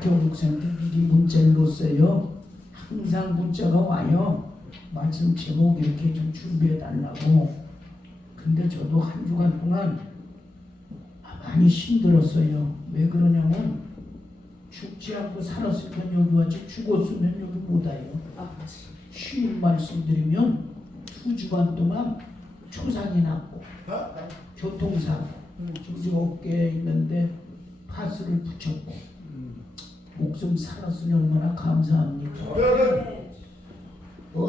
박경 목사님께 미리 문자를 넣었어요. 항상 문자가 와요. 말씀 제목 이렇게 좀 준비해 달라고. 근데 저도 한 주간 동안 많이 힘들었어요. 왜 그러냐면 죽지 않고 살았으면 여기 왔지 죽었으면 여기 못 와요. 쉬운 말씀드리면 2주간 동안 초상이 났고 교통사고 지금 어깨에 있는데 파스를 붙였고 목숨 살았으니 얼마나 감사합니까.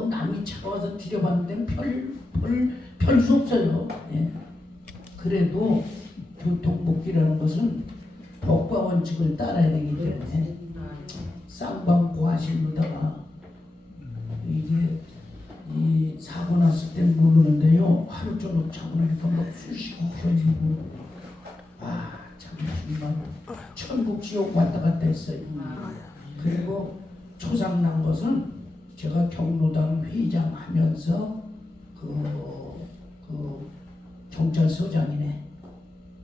남이 차가워서 들여봤는데 별 수 없어요. 예. 그래도 교통복귀라는 것은 법과 원칙을 따라야 되기 때문에 쌍방고하실로다가 이게 이 사고 났을 땐 모르는데요. 하루 종일 자고 나니까 막 쑤시고 펴지고 참 정말 천국 지옥 왔다 갔다 했어요. 그리고 초상 난 것은 제가 경로당 회장하면서 그 경찰서장이네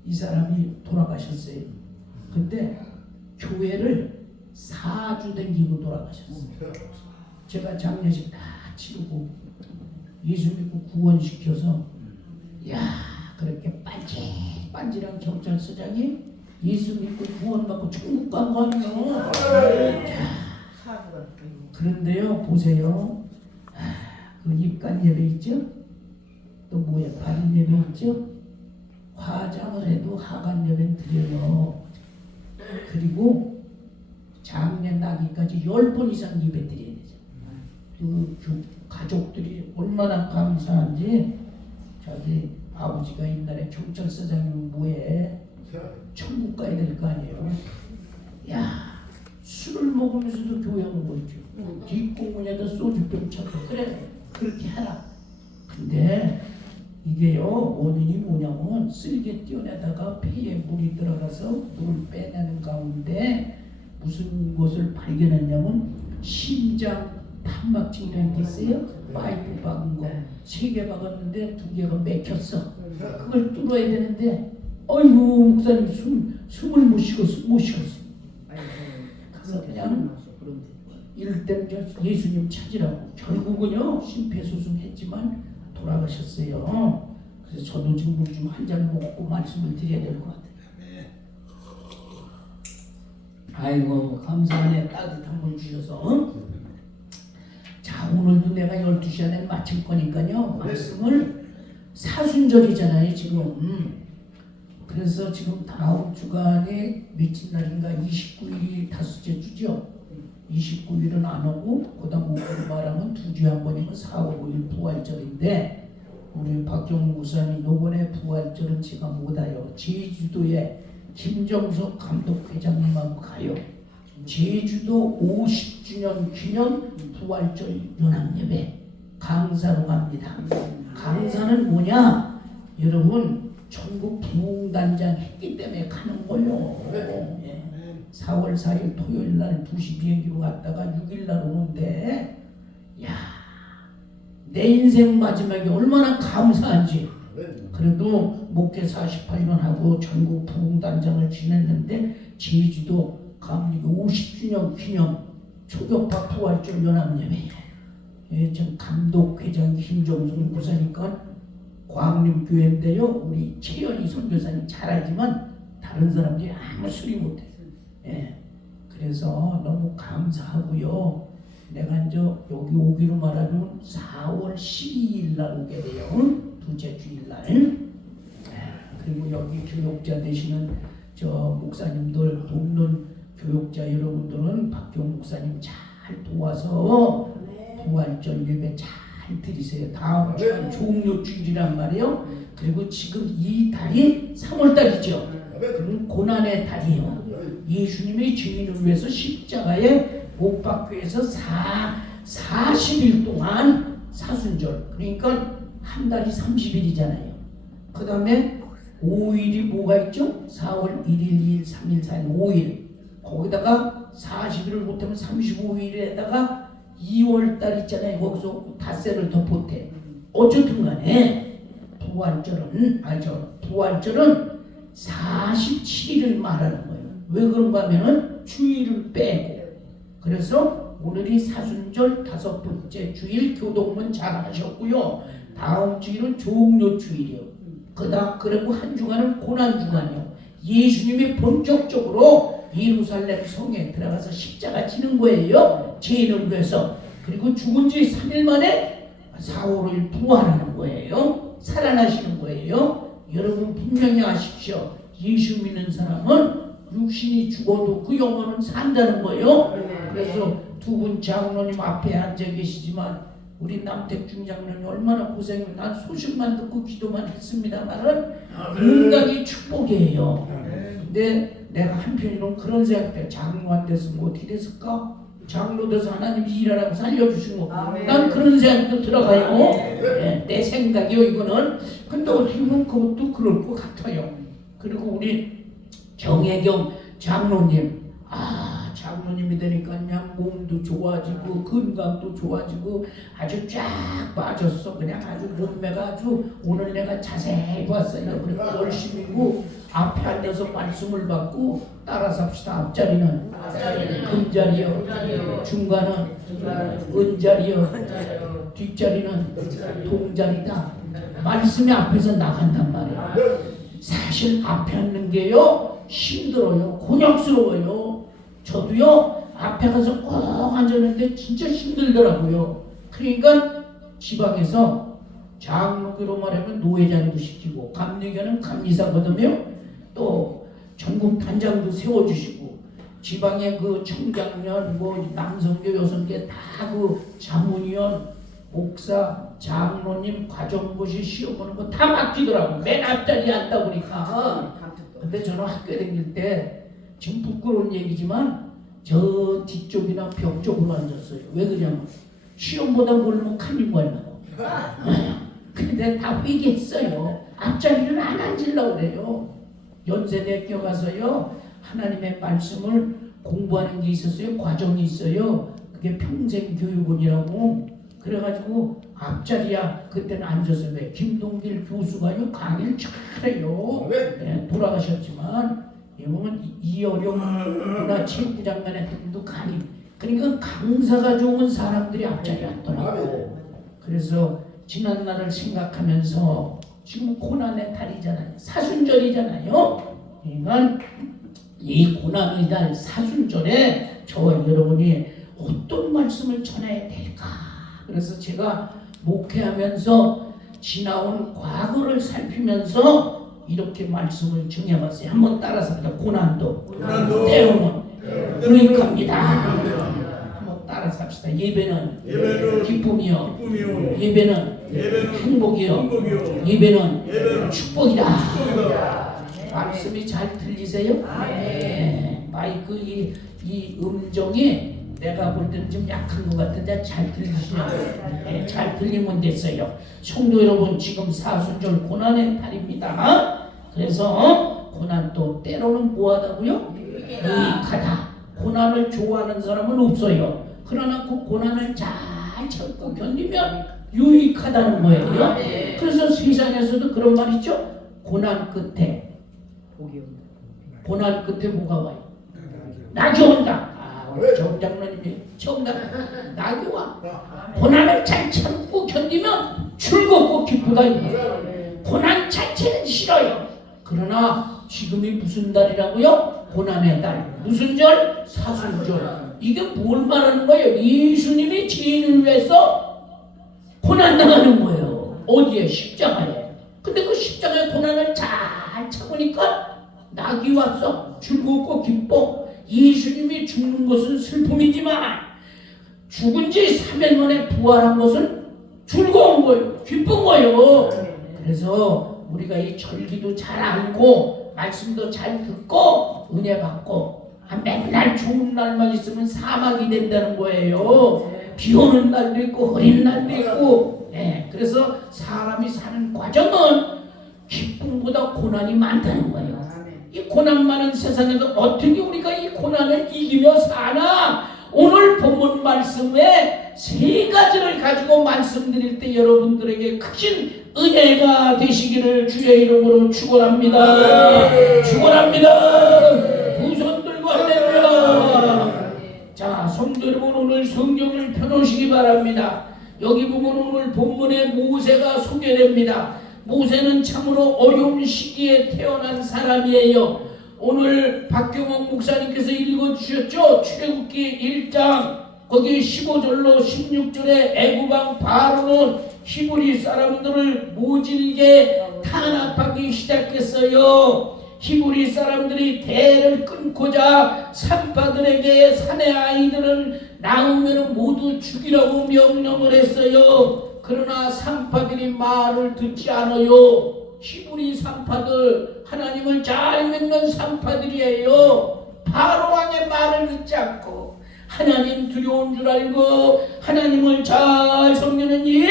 이 사람이 돌아가셨어요. 근데 교회를 4주 댕기고 돌아가셨어요. 제가 장례식 다 치르고 예수 믿고 구원시켜서 그렇게 빤질빤질한 경찰서장이 예수 믿고 구원받고 천국 간 거 아니에요. 그런데요 보세요. 그 입간 예배 있죠? 또 뭐야 발인 예배 있죠? 화장을 해도 하간 예배는 드려요. 그리고 장례 나기까지 10번 이상 예배 드려야 되죠. 그 가족들이 얼마나 감사한지. 자기 아버지가 옛날에 경찰서장이면 뭐해? 천국 가야 될 거 아니에요. 술을 먹으면서도 교회 오는 거죠. 뒷공문에다 소주병 찾고 그래 그렇게 해라. 근데 이게요 원인이 뭐냐면 쓸개 띄어내다가 폐에 물이 들어가서 물을 빼내는 가운데 무슨 것을 발견했냐면 심장 판막증이라는 게 있어요. 파이프 박은 거 3개 박았는데 2개가 막혔어. 그걸 뚫어야 되는데 어이구 목사님 숨을 못 쉬었어. 그래서 그냥 이럴 땐 예수님 찾으라고 결국은요 심폐소생했지만 돌아가셨어요. 그래서 저도 지금 물 좀 한 잔 먹고 말씀을 드려야 될 것 같아요. 아이고 감사하네. 따뜻한 물 주셔서. 자 오늘도 내가 12시 안에 마칠 거니까요 말씀을 사순절이잖아요 지금. 그래서 지금 다음 주간에 며칠 날인가 29일이 다섯째 주죠. 29일은 안 오고 그다음 5일 말하면 2주에 한 번이면 4월 5일 부활절인데 우리 박경우 목사님 요번에 부활절은 제가 못 와요. 제주도에 김정석 감독회장님하고 가요. 제주도 50주년 기념 부활절 연합예배 강사로 갑니다. 강사는 뭐냐? 여러분 전국 부흥단장 했기 때문에 가는 거요. 4월 4일 토요일 날 2시 비행기로 갔다가 6일 날 오는데 내 인생 마지막에 얼마나 감사한지. 그래도 목회 48년 하고 전국 부흥단장을 지냈는데 제주도 감리교 50주년 기념 초격파 부활절 연합예배 전 감독회장 김정숙 목사니까 광림교회인데요. 우리 최연희 선교사님 잘 알지만 다른 사람들이 아무 소리 못해요. 그래서 너무 감사하고요. 내가 이제 여기 오기로 말하면 4월 12일 날 오게 돼요. 둘째 주일 날. 그리고 여기 교육자 되시는 저 목사님들 돕는 교육자 여러분들은 박경 목사님 잘 도와서 부활절 예배 잘 드리세요. 다음 주간 종료 주일이란 말이에요. 그리고 지금 이 달이 3월 달이죠. 그럼 고난의 달이에요. 예수님의 증인을 위해서 십자가에 못 박기 위해서 40일 동안 사순절. 그러니까 한 달이 30일이잖아요. 그 다음에 5일이 뭐가 있죠? 4월 1일, 2일, 3일, 4일, 5일. 거기다가 40일을 못하면 35일에다가 2월달 있잖아요. 거기서 닷새를 더 보태. 어쨌든 간에 부활절은 47일을 말하는 거예요. 왜 그런가 하면은 주일을 빼고. 그래서 오늘이 사순절 5번째 주일 교동문 잘 하셨고요. 다음 주일은 종료 주일이요. 그리고 한 주간은 고난 주간이요. 예수님이 본격적으로 예루살렘 성에 들어가서 십자가 지는 거예요. 죄인을 위해서. 그리고 죽은 지 3일 만에 4, 5일 부활하는 거예요. 살아나시는 거예요. 여러분 분명히 아십시오. 예수 믿는 사람은 육신이 죽어도 그 영혼은 산다는 거예요. 그래서 두 분 장로님 앞에 앉아 계시지만 우리 남택중 장로님 얼마나 고생을, 난 소식만 듣고 기도만 했습니다만은 응답이 축복이에요. 근데 내가 한편으로는 그런 생각해. 장로 안 됐으면 어떻게 됐을까? 장로 돼서 하나님이 일하라고 살려주신 거. 난 그런 생각도 들어가요. 네, 내 생각이요 이거는. 근데 어떻게 보면 그것도 그럴 것 같아요. 그리고 우리 정혜경 장로님, 장로님이 되니까 그냥 몸도 좋아지고 건강도 좋아지고 아주 쫙 빠졌어. 그냥 아주 몸매가 아주, 오늘 내가 자세히 봤어요. 그리고 열심히고 앞에 앉아서 말씀을 받고 따라서 합시다. 앞자리는 금자리요, 중간은 은자리요, 뒷자리는 동자리다. 말씀이 앞에서 나간단 말이야. 사실 앞에 앉는 게요 힘들어요. 곤욕스러워요. 저도요 앞에 가서 꼭 앉았는데 진짜 힘들더라고요. 그러니까 지방에서 장로교로 말하면 노회장도 시키고 감리교는 감리사거든요. 또 전국 단장도 세워주시고 지방의 그 청장년, 뭐 남성교, 여성교 다 그 자문위원, 목사, 장로님, 과정고시 시험 보는 거 다 맡기더라고. 맨 앞자리에 앉다 보니까. 근데 저는 학교에 다닐 때 지금 부끄러운 얘기지만 저 뒤쪽이나 벽 쪽으로 앉았어요. 왜 그러냐면 시험보다 모르면 칼림 걸려고. 근데 다 회개했어요. 앞자리는 안 앉으려고 그래요. 연세대학교 가서요 하나님의 말씀을 공부하는 게 있었어요. 과정이 있어요. 그게 평생교육원이라고. 그래가지고 앞자리야 그때는 앉아서 왜 김동길 교수가요 강의를 잘해요. 네, 돌아가셨지만 보면 이어령 문화체육부 장관의 등도 강의. 그러니까 강사가 좋은 사람들이 앞자리에 앉더라고. 그래서 지난날을 생각하면서 지금 고난의 달이잖아요. 사순절이잖아요. 그러니까 이 고난의 달 사순절에 저와 여러분이 어떤 말씀을 전해야 될까? 그래서 제가 목회하면서 지나온 과거를 살피면서 이렇게 말씀을 정해봤어요. 한번 따라서 합니다. 고난도 때로는 유익합니다. 한번 따라서 합시다. 예배는 기쁨이요, 예배는 행복이요, 예배는 축복이다. 말씀이 잘 들리세요? 네. 마이크 이 음정이 내가 볼 때는 좀 약한 것 같은데 잘 들리시나요? 네, 잘 들리면 됐어요. 성도 여러분, 지금 사순절 고난의 달입니다. 그래서 고난도 때로는 뭐하다고요? 유익하다. 고난을 좋아하는 사람은 없어요. 그러나 그 고난을 잘 참고 견디면 유익하다는 거예요. 그래서 세상에서도 그런 말 있죠? 고난 끝에 뭐가 와요? 낙이 온다. 정 장로님이 처음 낙이 와. 고난을 잘 참고 견디면 즐겁고 기쁘다. 고난 자체는 싫어요. 그러나 지금이 무슨 달이라고요? 고난의 달. 무슨 절? 사순절. 이게 뭘 말하는 거예요? 예수님이 죄인을 위해서 고난 당하는 거예요. 어디에? 십자가에. 근데 그 십자가의 고난을 잘 참으니까 낙이 왔어. 즐겁고 기뻐. 예수님이 죽는 것은 슬픔이지만 죽은 지 3일 만에 부활한 것은 즐거운 거예요. 기쁜 거예요. 그래서 우리가 이 절기도 잘 알고 말씀도 잘 듣고 은혜 받고 맨날 좋은 날만 있으면 사막이 된다는 거예요. 비 오는 날도 있고 흐린 날도 있고. 네, 그래서 사람이 사는 과정은 기쁨보다 고난이 많다는 거예요. 이 고난 많은 세상에서 어떻게 우리가 이 고난을 이기며 사나? 오늘 본문 말씀에 3가지를 가지고 말씀드릴 때 여러분들에게 크신 은혜가 되시기를 주의 이름으로 축원합니다. 축원합니다. 두 손 성도 여러분, 오늘 성경을 펴놓으시기 바랍니다. 여기 보면 오늘 본문에 모세가 소개됩니다. 모세는 참으로 어려운 시기에 태어난 사람이에요. 오늘 박경옥 목사님께서 읽어주셨죠? 출애굽기 1장 거기 15절로 16절에 애굽왕 바로는 히브리 사람들을 모질게 탄압하기 시작했어요. 히브리 사람들이 대를 끊고자 산파들에게 사내 아이들을 낳으면 모두 죽이라고 명령을 했어요. 그러나 산파들이 말을 듣지 않아요. 히브리 산파들, 하나님을 잘 믿는 산파들이에요. 바로 왕의 말을 듣지 않고 하나님 두려운 줄 알고 하나님을 잘 섬기는 이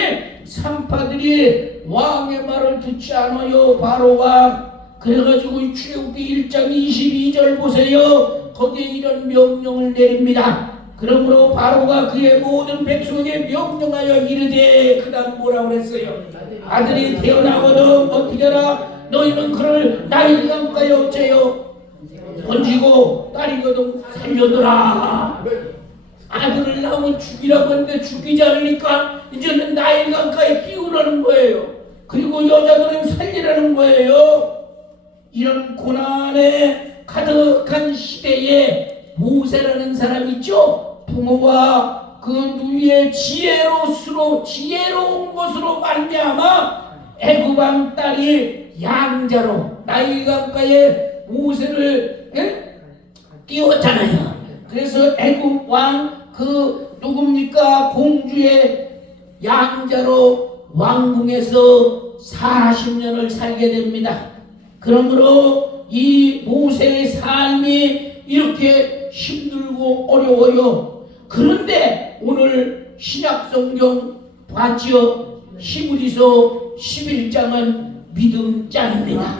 산파들이 왕의 말을 듣지 않아요. 바로 왕. 그래가지고 출애굽기 1장 22절 보세요. 거기에 이런 명령을 내립니다. 그러므로 바로가 그의 모든 백성에게 명령하여 이르되, 그 다음 뭐라고 그랬어요? 아들이 태어나거든 어떻게 하라? 너희는 그를 나일강가에 어째요? 던지고 딸이거든 살려두라. 아들을 낳으면 죽이라고 했는데 죽이지 않으니까 이제는 나일강가에 띄우라는 거예요. 그리고 여자들은 살리라는 거예요. 이런 고난에 가득한 시대에 모세라는 사람 있죠? 부모와 그 누이의 지혜로운 것으로 말미암아 애굽 왕 딸이 양자로 나일강가에 모세를 띄웠잖아요. 그래서 애굽 왕 그 누굽니까? 공주의 양자로 왕궁에서 40년을 살게 됩니다. 그러므로 이 모세의 삶이 이렇게 힘들고 어려워요. 그런데 오늘 신약성경 봤죠? 히브리서 11장은 믿음장입니다.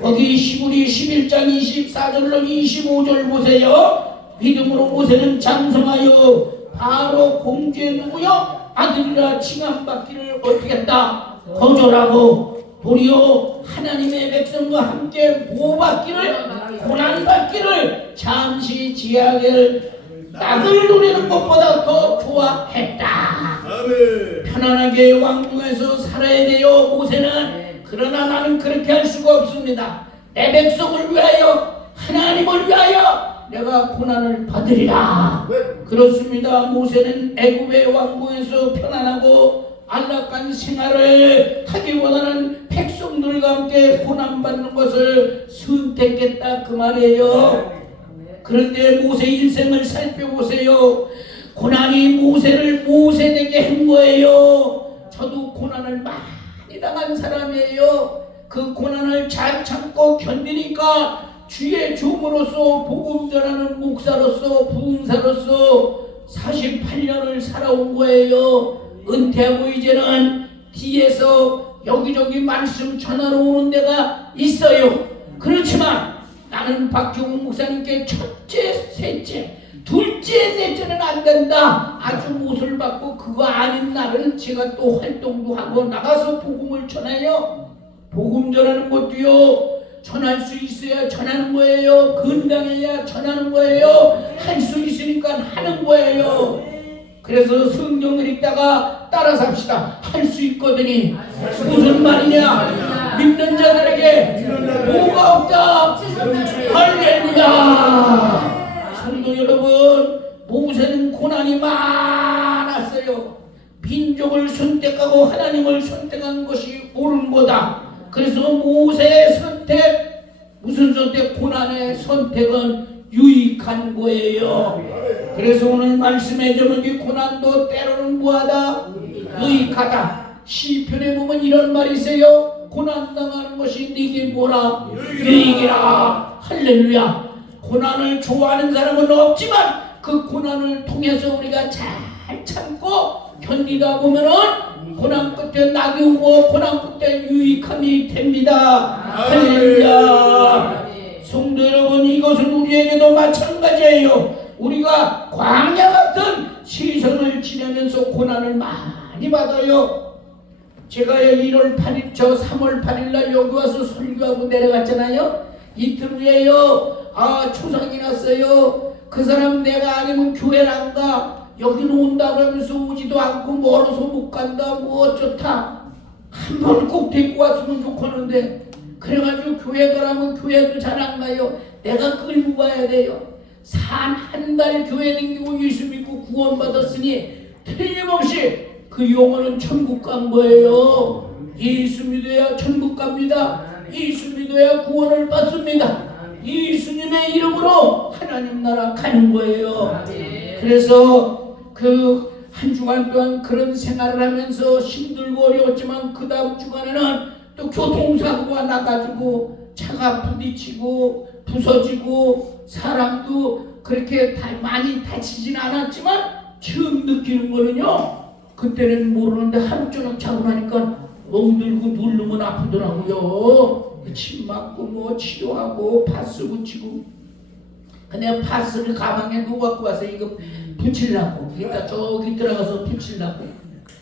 거기 히브리 11장 24절로 25절 보세요. 믿음으로 모세는 장성하여 바로 공주의 누구요? 아들이라 칭함받기를 어떻게 했다? 거절하고 도리어 하나님의 백성과 함께 보호받기를, 고난받기를, 잠시 지하를 낙을 누리는 것보다 더 좋아했다. 편안하게 왕궁에서 살아야 돼요. 모세는. 그러나 나는 그렇게 할 수가 없습니다. 내 백성을 위하여, 하나님을 위하여 내가 고난을 받으리라. 그렇습니다. 모세는 애굽의 왕궁에서 편안하고 안락한 생활을 하기보다는 백성들과 함께 고난받는 것을 선택했다 그 말이에요. 그런데 모세 일생을 살펴보세요. 고난이 모세를 모세되게 한 거예요. 저도 고난을 많이 당한 사람이에요. 그 고난을 잘 참고 견디니까 주의 종으로서 복음 전하는 목사로서 부흥사로서 48년을 살아온 거예요. 은퇴하고 이제는 뒤에서 여기저기 말씀 전하러 오는 데가 있어요. 그렇지만 나는 박종훈 목사님께 첫째, 셋째, 둘째, 넷째는 안 된다. 아주 못을 받고 그거 아닌 날은 제가 또 활동도 하고 나가서 복음을 전해요. 복음 전하는 것도요. 전할 수 있어야 전하는 거예요. 건강해야 전하는 거예요. 할 수 있으니까 하는 거예요. 그래서 성경을 읽다가 따라 삽시다. 할 수 있거든요. 무슨 말이냐? 믿는 자들에게 뭐가 없다. 할렐루야. 성도 여러분, 모세는 고난이 많았어요. 민족을 선택하고 하나님을 선택한 것이 옳은 거다. 그래서 모세의 선택, 무슨 선택? 고난의 선택은 유익한 거예요. 그래서 오늘 말씀에 저는 이 고난도 때로는 뭐하다? 유익하다. 시편에 보면 이런 말이 있어요. 고난당하는 것이 네게 뭐라? 유익이라. 할렐루야. 고난을 좋아하는 사람은 없지만 그 고난을 통해서 우리가 잘 참고 견디다 보면은 고난 끝에 낙이 오고 고난 끝에 유익함이 됩니다. 할렐루야. 성도 여러분, 이것은 우리에게도 마찬가지예요. 우리가 광야 같은 시선을 지내면서 고난을 많이 받아요. 제가 1월 8일, 3월 8일 날 여기 와서 설교하고 내려갔잖아요. 이틀 후에요. 초상이 났어요. 그 사람 내가 아니면 교회를 안 가. 여기는 온다 그러면서 오지도 않고 멀어서 못 간다. 뭐 어쩌다. 한 번 꼭 데리고 왔으면 좋겠는데 그래가지고 교회 가라면 교회도 잘 안 가요. 내가 끌고 가야 돼요. 한 달 교회 다니고 예수 믿고 구원받았으니 틀림없이 그 영혼은 천국 간 거예요. 예수 믿어야 천국 갑니다. 예수 믿어야 구원을 받습니다. 예수님의 이름으로 하나님 나라 가는 거예요. 그래서 그 한 주간 동안 그런 생활을 하면서 힘들고 어려웠지만 그 다음 주간에는 또 교통사고가 나가지고 차가 부딪히고 부서지고 사람도 그렇게 많이 다치진 않았지만 처음 느끼는 거는요, 그때는 모르는데 하루 종일 자고 나니까 멍들고 누르면 아프더라고요. 침 맞고 뭐 치료하고 파스 붙이고. 근데 파스를 가방에 놓고 와서 이거 붙이려고. 그러니까 저기 들어가서 붙이려고.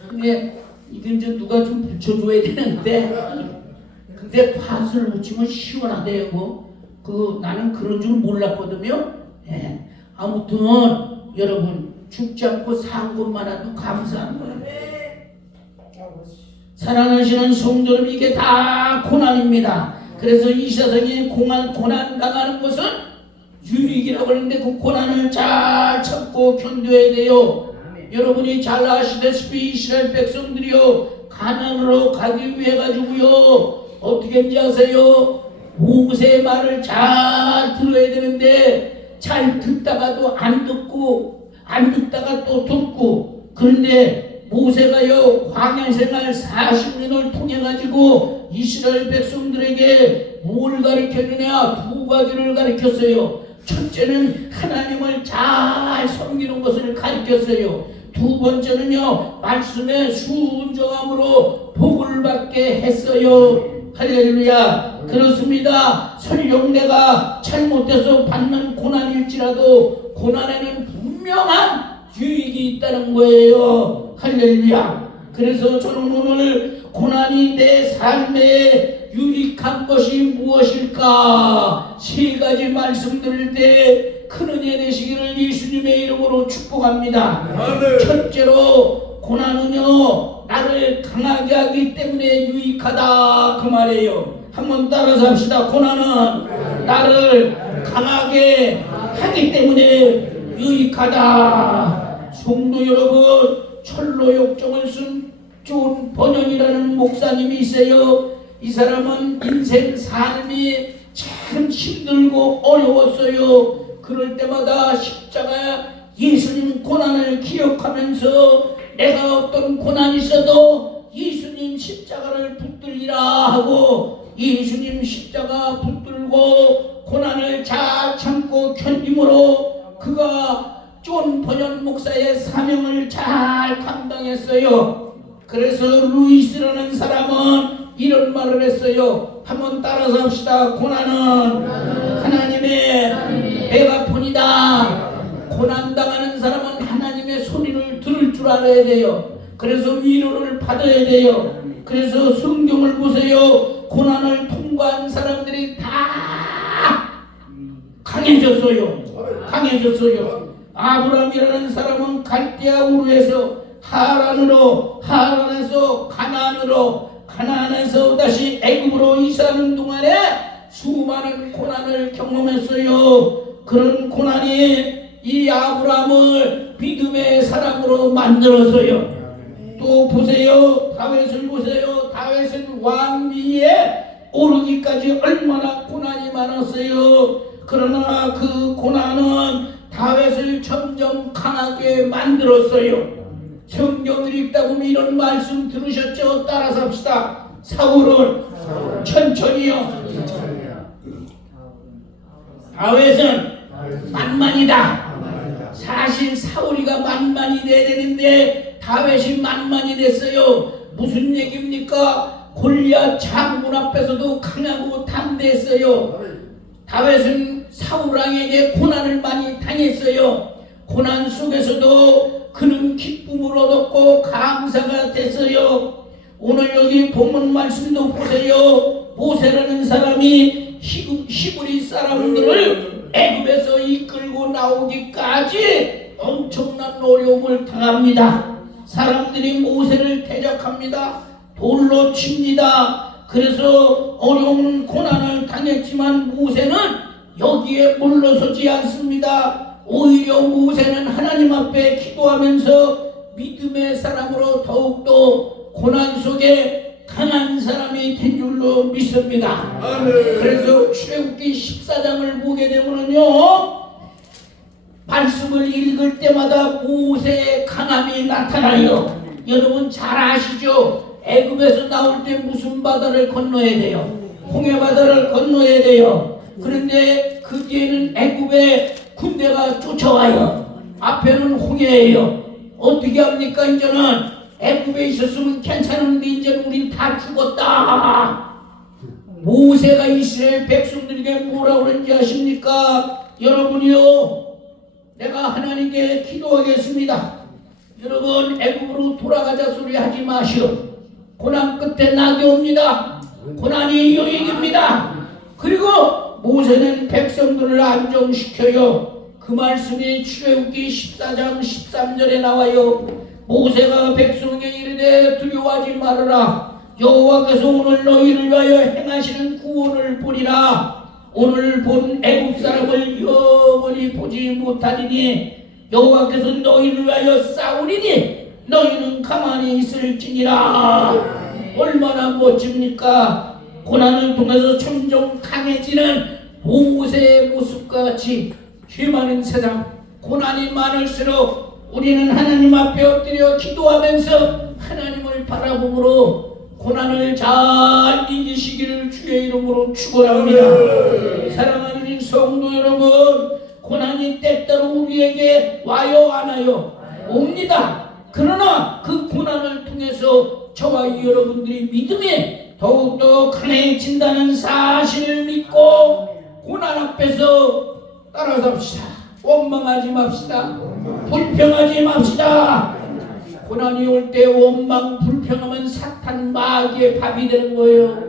근데 이게 이제 누가 좀 붙여줘야 되는데, 근데 파스를 붙이면 시원하대요. 나는 그런 줄 몰랐거든요. 예. 아무튼 여러분 죽지 않고 산 것만해도 감사한 거예요. 사랑하시는 성도 여러분, 이게 다 고난입니다. 그래서 이 세상에 고난 당하는 것은 유익이라고 하는데 그 고난을 잘 참고 견뎌야 돼요. 여러분이 잘 아시다시피 이스라엘 백성들이요, 가나안으로 가기 위해 가지고요 어떻게 했는지 아세요? 모세의 말을 잘 들어야 되는데 잘 듣다가도 안 듣고 안 듣다가 또 듣고. 그런데 모세가요 광야 생활 40년을 통해 가지고 이스라엘 백성들에게 뭘 가르쳤느냐? 두 가지를 가르쳤어요. 첫째는 하나님을 잘 섬기는 것을 가르쳤어요. 두 번째는요, 말씀에 순종함으로 복을 받게 했어요. 할렐루야. 그렇습니다. 설령 내가 잘못해서 받는 고난일지라도 고난에는 분명한 유익이 있다는 거예요. 할렐루야. 그래서 저는 오늘 고난이 내 삶에 유익한 것이 무엇일까? 세 가지 말씀드릴 때 큰 은혜 되시기를 예수님의 이름으로 축복합니다. 첫째로, 고난은요 나를 강하게 하기 때문에 유익하다, 그 말이에요. 한번 따라서 합시다. 고난은 나를 강하게 하기 때문에 유익하다. 성도 여러분, 철로 역정을 쓴 존 버년이라는 목사님이 있어요. 이 사람은 인생 삶이 참 힘들고 어려웠어요. 그럴 때마다 십자가 예수님 고난을 기억하면서 내가 어떤 고난이 있어도 예수님 십자가를 붙들리라 하고 예수님 십자가 붙들고 고난을 잘 참고 견딤으로 그가 존 버년 목사의 사명을 잘 감당했어요. 그래서 루이스라는 사람은 이런 말을 했어요. 한번 따라서 합시다. 고난은 하나님의 메가폰이다. 고난당하는 사람은 하나님의 소리를 들을 줄 알아야 돼요. 그래서 위로를 받아야 돼요. 그래서 성경을 보세요. 고난을 통과한 사람들이 다 강해졌어요. 아브라함이라는 사람은 갈대아 우르에서 하란에서 가나안에서 다시 애굽으로 이사하는 동안에 수많은 고난을 경험했어요. 그런 고난이 이 아브라함을 믿음의 사람으로 만들었어요. 또 보세요. 다윗을 보세요. 다윗은 왕위에 오르기까지 얼마나 고난이 많았어요. 그러나 그 고난은 다윗을 점점 강하게 만들었어요. 성경을 읽다 보면 이런 말씀 들으셨죠? 따라서 합시다. 사울은 천천히요. 다윗은 만만이다. 사실 사울이가 만만이 돼야 되는데 다윗이 만만이 됐어요. 무슨 얘기입니까? 골리앗 장군 앞에서도 강하고 담대했어요. 다윗은 사울왕에게 고난을 많이 당했어요. 고난 속에서도 그는 기쁨을 얻었고 감사가 됐어요. 오늘 여기 본문 말씀도 보세요. 모세라는 사람이 히브리 사람들을 애굽에서 이끌고 나오기까지 엄청난 어려움을 당합니다. 사람들이 모세를 대적합니다. 돌로 칩니다. 그래서 어려운 고난을 당했지만 모세는 여기에 물러서지 않습니다. 오히려 모세는 하나님 앞에 기도하면서 믿음의 사람으로 더욱더 고난 속에 강한 사람이 된 줄로 믿습니다. 그래서 출애굽기 14장을 보게 되면요, 말씀을 읽을 때마다 모세의 강함이 나타나요. 여러분 잘 아시죠? 애굽에서 나올 때 무슨 바다를 건너야 돼요? 홍해 바다를 건너야 돼요. 그런데 그 뒤에는 애굽의 군대가 쫓아와요. 앞에는 홍해예요. 어떻게 합니까? 이제는 애굽에 있었으면 괜찮은데 이제 우린 다 죽었다. 모세가 이스라엘 백성들에게 뭐라고 그런지 아십니까? 여러분이요, 내가 하나님께 기도하겠습니다. 여러분 애굽으로 돌아가자 소리 하지 마시오. 고난 끝에 낙이 옵니다. 고난이 유익입니다. 그리고 모세는 백성들을 안정시켜요. 그 말씀이 출애굽기 14장 13절에 나와요. 모세가 백성에게 이르되 두려워하지 말아라. 여호와께서 오늘 너희를 위하여 행하시는 구원을 보리라. 오늘 본 애굽 사람을 영원히 보지 못하리니 여호와께서 너희를 위하여 싸우리니 너희는 가만히 있을지니라. 얼마나 멋집니까? 고난을 통해서 점점 강해지는 모세의 모습과 같이 죄 많은 세상, 고난이 많을수록 우리는 하나님 앞에 엎드려 기도하면서 하나님을 바라보므로 고난을 잘 이기시기를 주의 이름으로 축원합니다. 사랑하는 성도 여러분, 고난이 때때로 우리에게 와요 안 와요? 옵니다. 그러나 그 고난을 통해서 저와 여러분들이 믿음이 더욱더 강해진다는 사실을 믿고 고난 앞에서 따라삽시다. 원망하지 맙시다. 불평하지 맙시다. 고난이 올 때 원망 불평하면 사탄 마귀의 밥이 되는 거예요.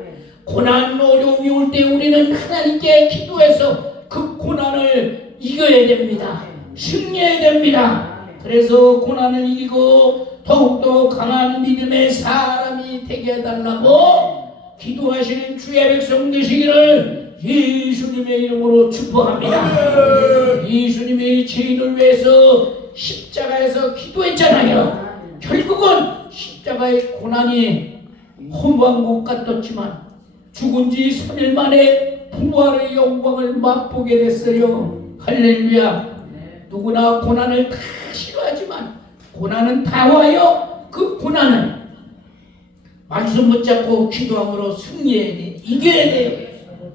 고난 어려움이 올 때 우리는 하나님께 기도해서 그 고난을 이겨야 됩니다. 승리해야 됩니다. 그래서 고난을 이기고 더욱더 강한 믿음의 사람이 되게 해달라고 기도하시는 주의 백성 되시기를 예수님의 이름으로 축복합니다. 예수님이 죄인을 위해서 십자가에서 기도했잖아요. 결국은 십자가의 고난이 허무한 것 같았지만 죽은 지 3일 만에 부활의 영광을 맛보게 됐어요. 할렐루야. 누구나 고난을 다 싫어하지만 고난은 다 와요. 그 고난은 말씀 붙잡고 기도함으로 승리해야 돼. 이겨야 돼요.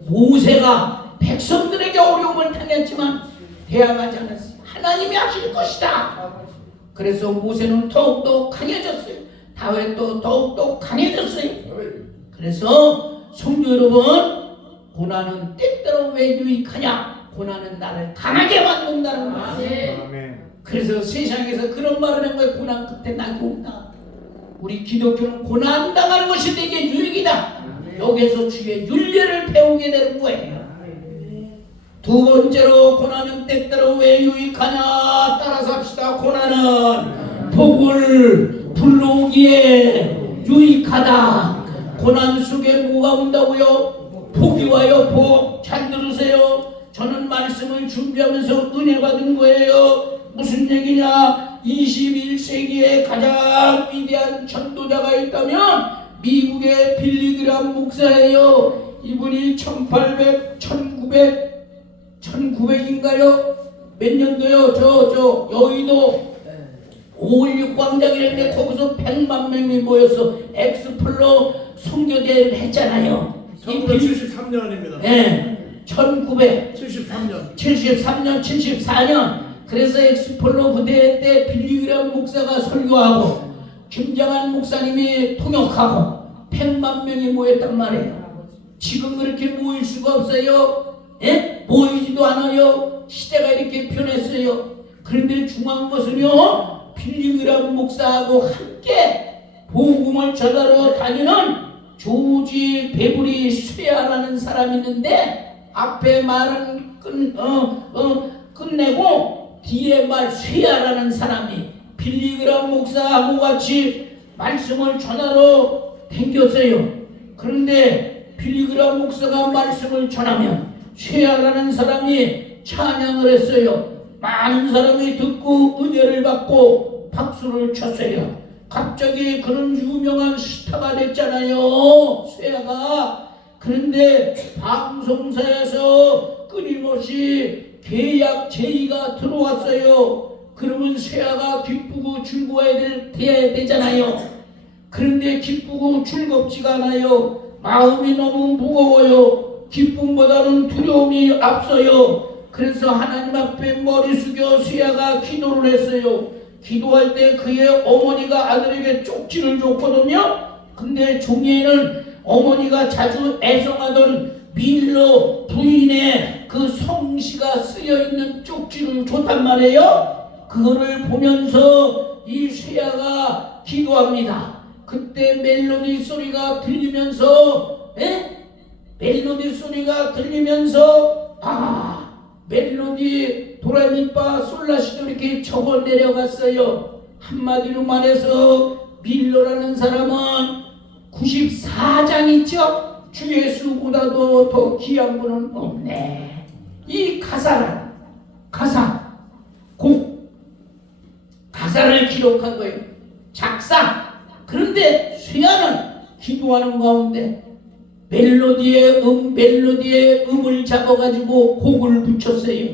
모세가 백성들에게 어려움을 당했지만 대항하지 않았어요. 하나님이 하실 것이다. 그래서 모세는 더욱더 강해졌어요. 다윗도 더욱더 강해졌어요. 그래서 성도 여러분, 고난은 때때로 왜 유익하냐? 고난은 나를 강하게 만든다는 거예요. 그래서 세상에서 그런 말을 한 거예요. 고난 끝에 낙이 온다. 우리 기독교는 고난 당하는 것이 되게 유익이다. 여기서 주의 윤례를 배우게 되는 거예요. 두 번째로, 고난은 때때로 왜 유익하냐? 따라서 합시다. 고난은 복을 불러오기에 유익하다. 고난 속에 뭐가 온다고요? 복이 와요. 복. 잘 들으세요. 저는 말씀을 준비하면서 은혜 받은 거예요. 무슨 얘기냐? 21세기에 가장 위대한 전도자가 있다면 미국의 빌리그람 목사예요. 이분이 1900인가요? 몇 년도요? 저 여의도 516 광장이랬는데 거기서 100만 명이 모여서 엑스플로 선교대회를 했잖아요. 1973년입니다. 네, 1973년, 74년. 그래서 엑스플로 그 대회 때 빌리그람 목사가 설교하고 김장한 목사님이 통역하고 100만 명이 모였단 말이에요. 지금 그렇게 모일 수가 없어요. 예? 모이지도 않아요. 시대가 이렇게 변했어요. 그런데 중요한 것은요, 빌리그람 목사하고 함께 복음을 전하러 다니는 조지 베브리 쇠야라는 사람이 있는데 앞에 말은 끝내고 뒤에 말 쇠야라는 사람이 빌리그람 목사하고 같이 말씀을 전하러 댕겼어요. 그런데 빌리그람 목사가 말씀을 전하면 쇠야라는 사람이 찬양을 했어요. 많은 사람이 듣고 은혜를 받고 박수를 쳤어요. 갑자기 그런 유명한 스타가 됐잖아요, 쇠야가. 그런데 방송사에서 끊임없이 계약 제의가 들어왔어요. 그러면 쇠야가 기쁘고 즐거워야 되잖아요. 그런데 기쁘고 즐겁지가 않아요. 마음이 너무 무거워요. 기쁨보다는 두려움이 앞서요. 그래서 하나님 앞에 머리 숙여 쇠야가 기도를 했어요. 기도할 때 그의 어머니가 아들에게 쪽지를 줬거든요. 근데 종이에는 어머니가 자주 애송하던 밀러 부인의 그 성씨가 쓰여있는 쪽지를 줬단 말이에요. 그거를 보면서 이 쇠야가 기도합니다. 그때 멜로디 소리가 들리면서 멜로디 소리가 들리면서 멜로디 도라미파 솔라시도 이렇게 적어 내려갔어요. 한마디로 말해서 밀러라는 사람은 94장 있죠? 주 예수보다도 더 귀한 분은 없네. 이 가사를 기록한 거예요. 작사. 그런데 쇠야는 기도하는 가운데 멜로디의 음을 잡아가지고 곡을 붙였어요.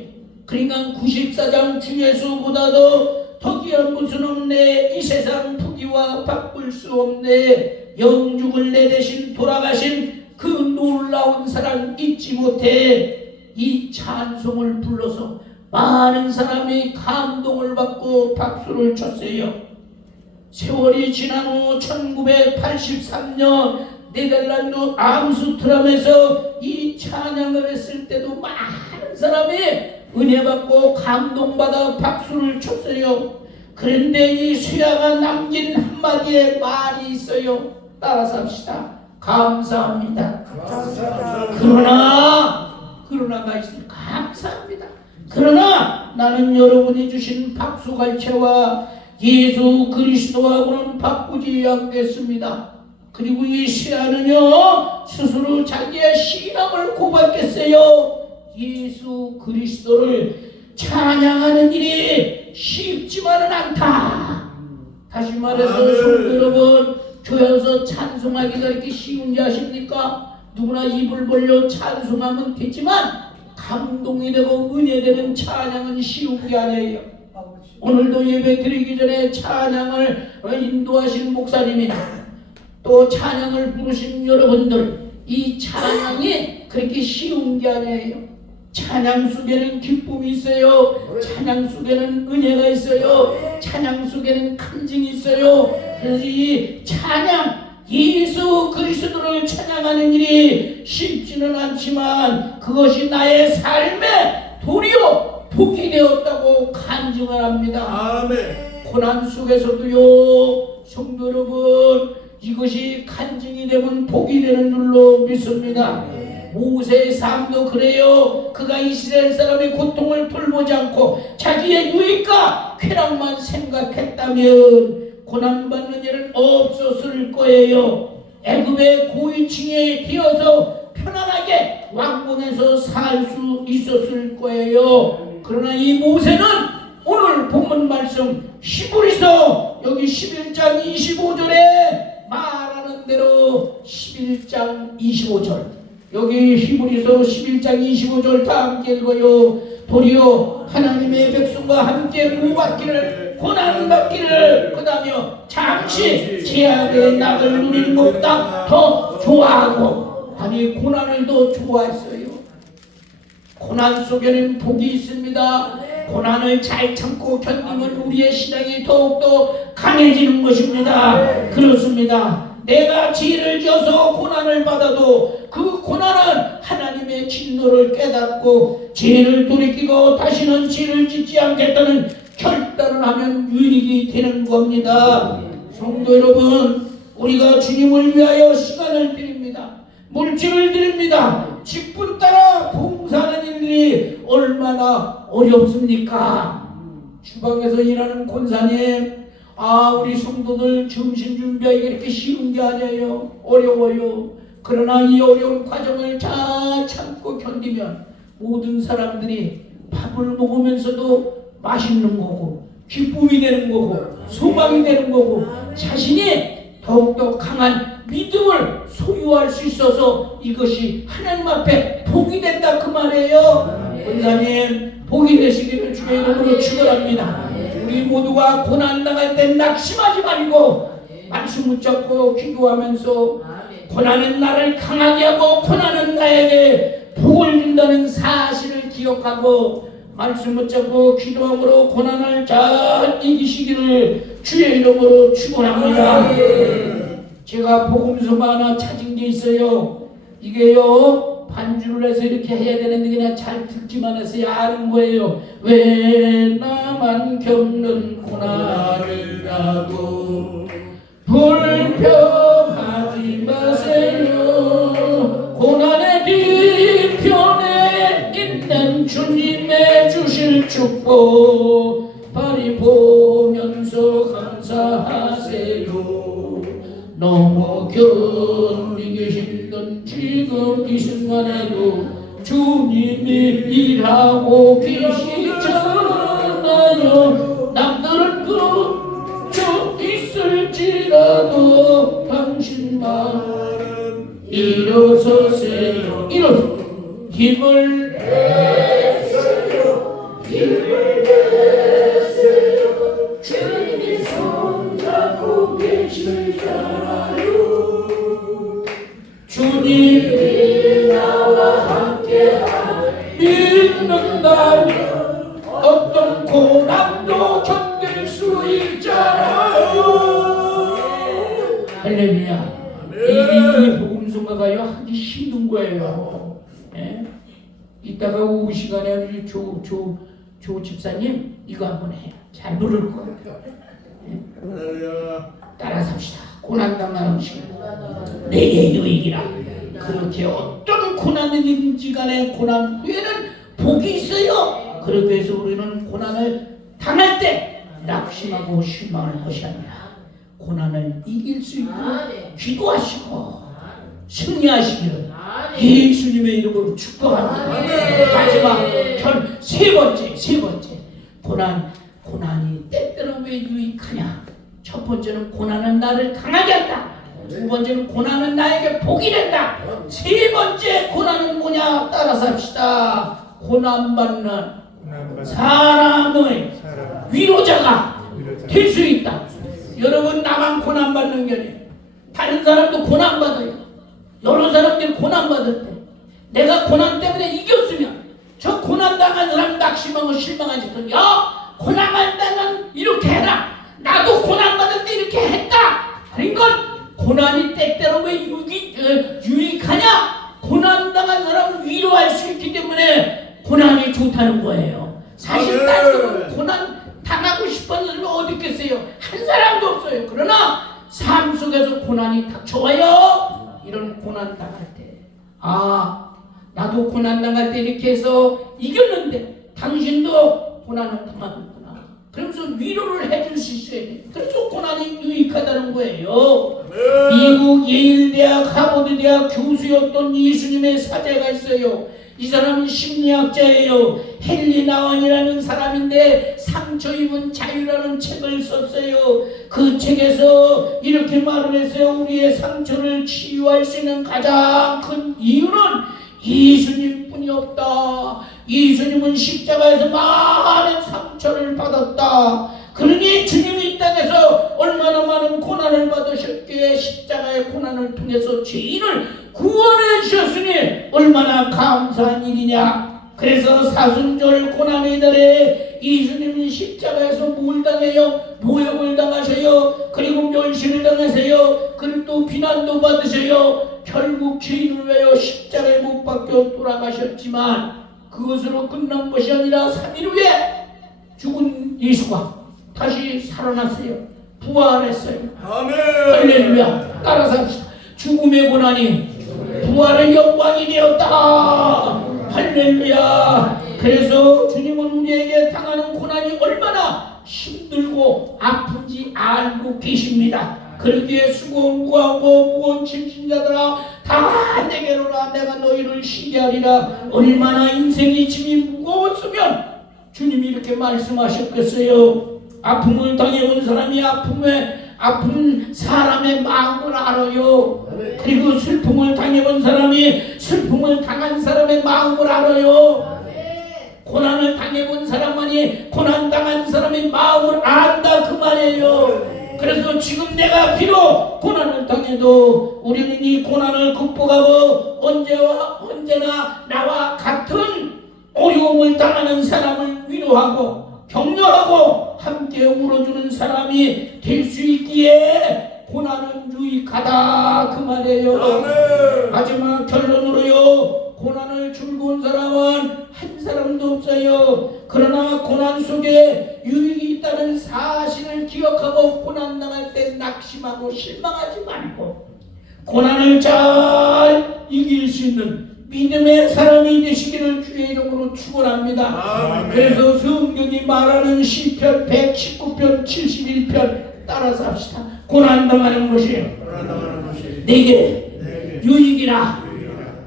그러니까 94장 주 예수보다도 더 귀한 분은 없네. 이 세상 부귀와 바꿀 수 없네. 영죽을 내 대신 돌아가신 그 놀라운 사랑 잊지 못해. 이 찬송을 불러서 많은 사람이 감동을 받고 박수를 쳤어요. 세월이 지난 후 1983년 네덜란드 암스트람에서 이 찬양을 했을 때도 많은 사람이 은혜 받고 감동받아 박수를 쳤어요. 그런데 이 쇠야가 남긴 한마디의 말이 있어요. 따라서 합시다. 감사합니다. 그러나가 있어요. 감사합니다. 그러나 나는 여러분이 주신 박수갈채와 예수 그리스도하고는 바꾸지 않겠습니다. 그리고 이 쇠야는요 스스로 자기의 신앙을 고백했어요. 예수 그리스도를 찬양하는 일이 쉽지만은 않다. 다시 말해서 성도 여러분, 교회에서 찬송하기가 이렇게 쉬운지 아십니까? 누구나 입을 벌려 찬송하면 되지만 감동이 되고 은혜되는 찬양은 쉬운 게 아니에요. 오늘도 예배 드리기 전에 찬양을 인도하신 목사님이나 또 찬양을 부르신 여러분들, 이 찬양이 그렇게 쉬운 게 아니에요. 찬양 속에는 기쁨이 있어요. 찬양 속에는 은혜가 있어요. 찬양 속에는 간증이 있어요. 그래서 이 찬양, 예수 그리스도를 찬양하는 일이 쉽지는 않지만 그것이 나의 삶의 도리요 복이 되었다고 간증을 합니다. 아멘. 고난 속에서도요 성도 여러분, 이것이 간증이 되면 복이 되는 줄로 믿습니다. 모세의 삶도 그래요. 그가 이스라엘 사람의 고통을 돌보지 않고 자기의 유익과 쾌락만 생각했다면 고난받는 일은 없었을 거예요. 애굽의 고위층에 되어서 편안하게 왕궁에서 살 수 있었을 거예요. 그러나 이 모세는 오늘 본문 말씀 히브리서 여기 11장 25절에 말하는 대로 11장 25절 여기 히브리서 11장 25절 다 함께 읽어요. 도리어 하나님의 백성과 함께 구받기를 고난받기를 그다음에 잠시 제약의 낙을 누리는 것보다 더 좋아하고, 아니 고난을 더 좋아했어요. 고난 속에는 복이 있습니다. 고난을 잘 참고 견디면 우리의 신앙이 더욱더 강해지는 것입니다. 그렇습니다. 내가 죄를 지어서 고난을 받아도 그 고난은 하나님의 진노를 깨닫고 죄를 돌이키고 다시는 죄를 짓지 않겠다는 결단을 하면 유익이 되는 겁니다. 성도 여러분, 우리가 주님을 위하여 시간을 드립니다. 물질을 드립니다. 직분 따라 봉사하는 일들이 얼마나 어렵습니까? 주방에서 일하는 권사님, 우리 성도들 점심 준비하기가 이렇게 쉬운 게 아니에요. 어려워요. 그러나 이 어려운 과정을 잘 참고 견디면 모든 사람들이 밥을 먹으면서도 맛있는 거고, 기쁨이 되는 거고, 소망이 되는 거고, 자신이 더욱더 강한 믿음을 소유할 수 있어서 이것이 하나님 앞에 복이 된다 그 말이에요. 권사님, 복이 되시기를 주의 이름으로 축원합니다. 우리 모두가 고난 당할 때 낙심하지 말고 말씀 붙잡고 기도하면서 고난은 나를 강하게 하고 고난은 나에게 복을 준다는 사실을 기억하고 말씀 붙잡고 기도함으로 고난을 잘 이기시기를 주의 이름으로 축원합니다. 제가 복음서가 하나 찾은 게 있어요. 이게요 반주를 해서 이렇게 해야 되는데 그냥 잘 듣기만 해서 아는 거예요. 왜 나만 겪는 고난이라도 불평하지 마세요. 고난의 뒤편에 있는 주님의 주실 축복 발이 보면서 감사하세요. 너무 견디기 힘든 지금 이 순간에도 주님이 일하고 계시잖아요. 남들은 그저 있을지라도 당신만 일어서세요. 일어서 힘을 내세요. 힘을 내세요. 주님이 손잡고 계시잖아요. 주님이 나와 함께하는 믿는다면 어떤 고난도 견딜 수 있잖아요. 할렐루야. 이 복음성가가요 하기 힘든 거예요. 예? 이따가 오후 시간에 우리 조 집사님 이거 한번 해. 잘 부를 거예요. 예? 따라 삽시다. 고난당하는 시간 내게 유익이라. 그렇게 어떤 고난이든지 간에 고난 후에는 복이 있어요. 그렇게 해서 우리는 고난을 당할 때 낙심하고 실망을 것이 아니라 고난을 이길 수 있고 기도하시고 승리하시기를 예수님의 이름으로 축복합니다. 마지막 세 번째 고난이 때때로 왜 유익하냐. 첫 번째는 고난은 나를 강하게 한다. 두 번째는 고난은 나에게 복이 된다. 세 번째 고난은 뭐냐? 따라서 합시다. 고난받는 사람의 위로자가 될 수 있다. 여러분, 나만 고난받는 게 아니에요. 다른 사람도 고난받아요. 여러 사람들이 고난받을 때 내가 고난 때문에 이겼으면 저 고난당한 사람 낙심하고 실망하지 않고, 야, 고난받는 이렇게 해라. 나도 고난받을 때 이렇게 했다. 그러니까 고난이 때때로 왜 유익하냐? 고난당한 사람을 위로할 수 있기 때문에 고난이 좋다는 거예요. 사실 따지면 고난 당하고 싶은 사람이 어디 있겠어요? 한 사람도 없어요. 그러나 삶 속에서 고난이 닥쳐와요. 이런 고난 당할 때, 나도 고난 당할 때 이렇게 해서 이겼는데 당신도 고난을 당하고 있구나. 그러면서 위로를 해줄 수 있어야 돼. 그래서 고난이 유익하다는 거예요. 미국 예일대학 하버드대학 교수였던 예수님의 사제가 있어요. 이 사람은 심리학자예요. 헨리 나완이라는 사람인데 상처 입은 자유라는 책을 썼어요. 그 책에서 이렇게 말을 했어요. 우리의 상처를 치유할 수 있는 가장 큰 이유는 예수님뿐이 없다. 예수님은 십자가에서 많은 상처를 받았다. 그러니 주님이 이 땅에서 얼마나 많은 고난을 받으셨기에 십자가의 고난을 통해서 죄인을 구원해 주셨으니 얼마나 감사한 일이냐. 그래서 사순절 고난의 날에 예수님이 십자가에서 뭘 당해요? 모욕을 당하셔요. 그리고 멸시를 당하세요. 그리고 또 비난도 받으셔요. 결국 죄인을 위하여 십자가에 못 박혀 돌아가셨지만 그것으로 끝난 것이 아니라 3일 후에 죽은 예수가 다시 살아났어요. 부활했어요. 아멘. 할렐루야. 따라서 합시다. 죽음의 고난이 부활의 영광이 되었다. 할렐루야. 그래서 주님은 우리에게 당하는 고난이 얼마나 힘들고 아픈지 알고 계십니다. 그러기에 수고무하고 무거운 짐진자들아 다 내게로 오라. 내가 너희를 쉬게 하리라. 얼마나 인생의 짐이 무거웠으면 주님이 이렇게 말씀하셨겠어요. 아픔을 당해온 사람이 아픈 사람의 마음을 알아요. 그리고 슬픔을 당해본 사람이 슬픔을 당한 사람의 마음을 알아요. 고난을 당해본 사람만이 고난당한 사람의 마음을 안다 그 말이에요. 그래서 지금 내가 비록 고난을 당해도 우리는 이 고난을 극복하고 언제나 나와 같은 어려움을 당하는 사람을 위로하고 격려하고 함께 울어주는 사람이 될 수 있기에 고난은 유익하다 그 말이에요. 하지만 결론으로요, 고난을 즐거운 사람은 한 사람도 없어요. 그러나 고난 속에 유익이 있다는 사실을 기억하고 고난 당할 때 낙심하고 실망하지 말고 고난을 잘 이길 수 있는 믿음의 사람이 되시기를 주의 이름으로 축원합니다. 그래서 성경이 말하는 시편 119편 71편 따라서 합시다. 고난당하는 것이 내게 유익이라.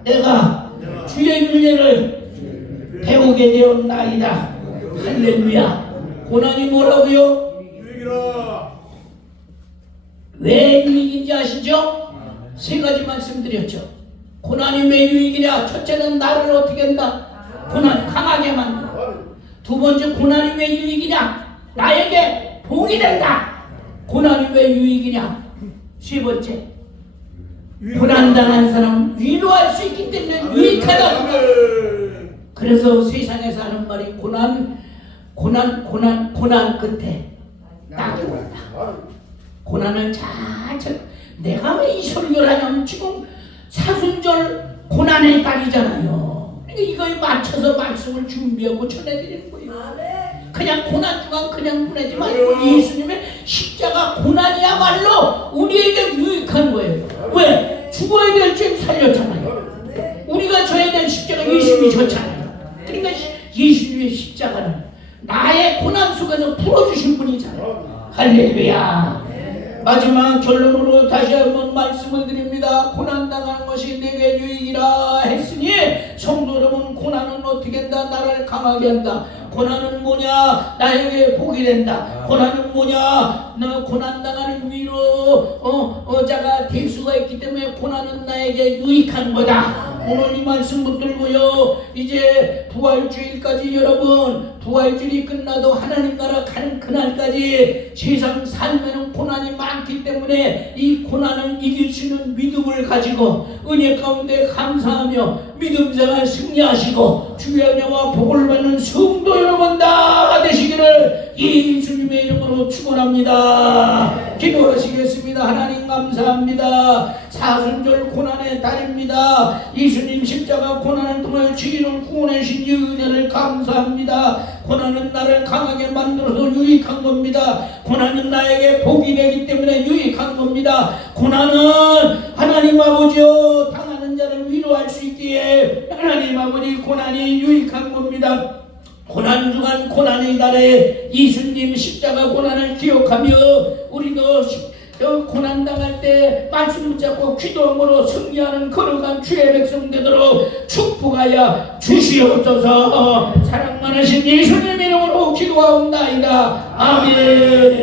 내가 주의 윤례를 배우게 되었나이다. 할렐루야. 고난이 뭐라고요? 유익이라. 왜 유익인지 아시죠? 세 가지 말씀드렸죠. 고난이 왜 유익이냐? 첫째는 나를 어떻게 한다? 고난 강하게 만들어. 두 번째, 고난이 왜 유익이냐? 나에게 복이 된다. 고난이 왜 유익이냐? 세 번째, 고난당한 사람은 위로할 수 있기 때문에 유익하다. 그래서 세상에서 하는 말이 고난 끝에 낙이 온다. 고난을 잘 내가 왜 이 설교를 하냐면 지금 사순절 고난의 달이잖아요. 그러니까 이거에 맞춰서 말씀을 준비하고 전해드리는 거예요. 그냥 고난 중간 그냥 보내지 말고 예수님의 십자가 고난이야말로 우리에게 유익한 거예요. 왜? 죽어야 될 죄 살렸잖아요. 우리가 져야 될 십자가 예수님이 졌잖아요. 그러니까 예수님의 십자가는 나의 고난 속에서 풀어주신 분이잖아요. 할렐루야. 마지막 결론으로 다시 한번 말씀을 드립니다. 고난당하는 것이 내게 유익이라 했으니 성도 여러분, 고난은 어떻게 한다? 나를 강하게 한다. 고난은 뭐냐? 나에게 복이 된다. 고난은 뭐냐? 너 고난당하는 위로자가 될 수가 있기 때문에 고난은 나에게 유익한 거다. 오늘 이 말씀 붙들고요, 이제 부활주일까지 여러분, 부활주일이 끝나도 하나님 나라 가는 그날까지 세상 살면은 고난이 많기 때문에 이 고난을 이길 수 있는 믿음을 가지고 은혜 가운데 감사하며 믿음생활 승리하시고 주의 은혜와 복을 받는 성도 여러분 다 되시기를 예수님의 이름으로 축원합니다. 기도하시겠습니다. 하나님 감사합니다. 사순절 고난의 달입니다. 예수님 십자가 고난을 통해 죄인을 구원하신 이 은혜를 감사합니다. 고난은 나를 강하게 만들어서 유익한 겁니다. 고난은 나에게 복이 되기 때문에 유익한 겁니다. 고난은 하나님 아버지여 당하는 자를 위로할 수 있기에 하나님 아버지 고난이 유익한 겁니다. 고난 중간 고난의 달에 예수님 십자가 고난을 기억하며 우리도 고난 당할 때 말씀 붙잡고 기도함으로 승리하는 걸어간 주의 백성 되도록 축복하여 주시옵소서. 사랑 많으신 예수님 이름으로 기도하옵나이다. 아멘.